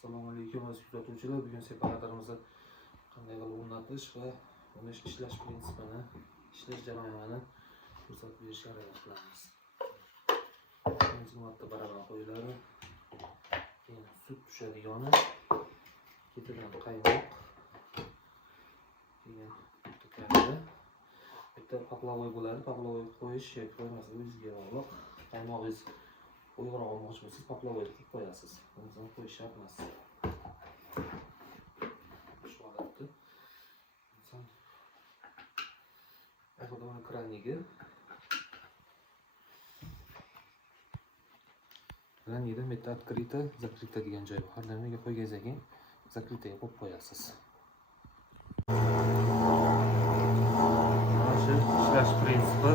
Assalomu alaykum aziz kuzatuvchilar. Bugun separatorimizni qanday qilib o'rnatish va uni ishlash prinsipini, ishlash jarayonini ko'rsatib berishga harakat qilamiz. Birinchi marta baravar qo'yiladi. Keyin sut tushadi, ketidan qaymoq, keyin to'kadi. Bitta paplavoy bo'ladi. Paplavoy qo'yish yoki qo'ymaslik o'zingizga bog'liq. Qaymog'ingiz qo'yibroq olmoqchi bo'lsangiz, paplavoyni qilib qo'yasiz. Bundan qo'yish shart emas. Shu holatda inson oxirida kraniga bitta открыто, закрыто degan joy bor. Har nimaga qo'yganingizdan keyin закрытоga qo'yib qo'yasiz. Shu ishlash prinsipi.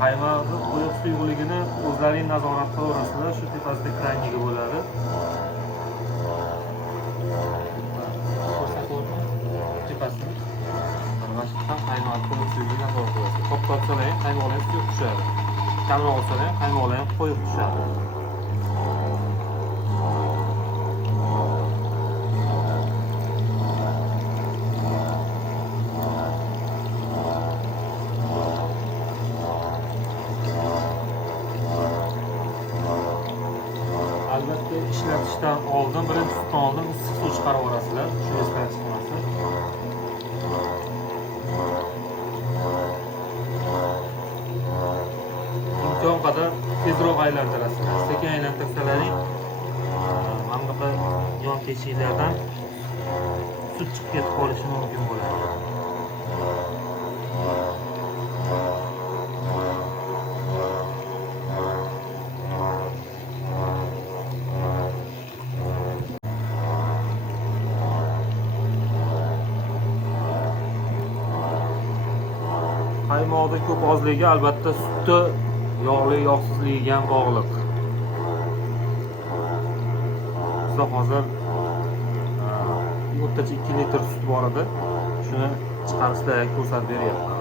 Qaymoqni quyuq suyuqligini o'zlaring nazorat qilaverasizlar. Shu tepasida kraniga bo'ladi. Tepasida mana shu qaymoqni quyuq suyuqligini nazorat qilasizlar. To'xtatib olsangiz qaymoqlar suyuq tushadi. Kamroq olsangiz qaymoqlar ham quyuq tushadi. Albatta ishlatishdan oldin, birinchi sutdan oldin issiq suv chiqarib olasizlar. Shu esdan chiqmasin. Imkon qadar tezroq aylantirasizlar. Sekin aylantirsalaring, mana bunaqa yon teshiklardan sut chiqib ketib qolishi mumkin bo'ladi. Qaymoqda ko'p ozligi albatta sutni yog'li yog'sizligiga ham bog'liq. Bizda hozir o'rtacha 2 litr sut bor edi. Shuni chiqarishda ko'rsatib beryapman.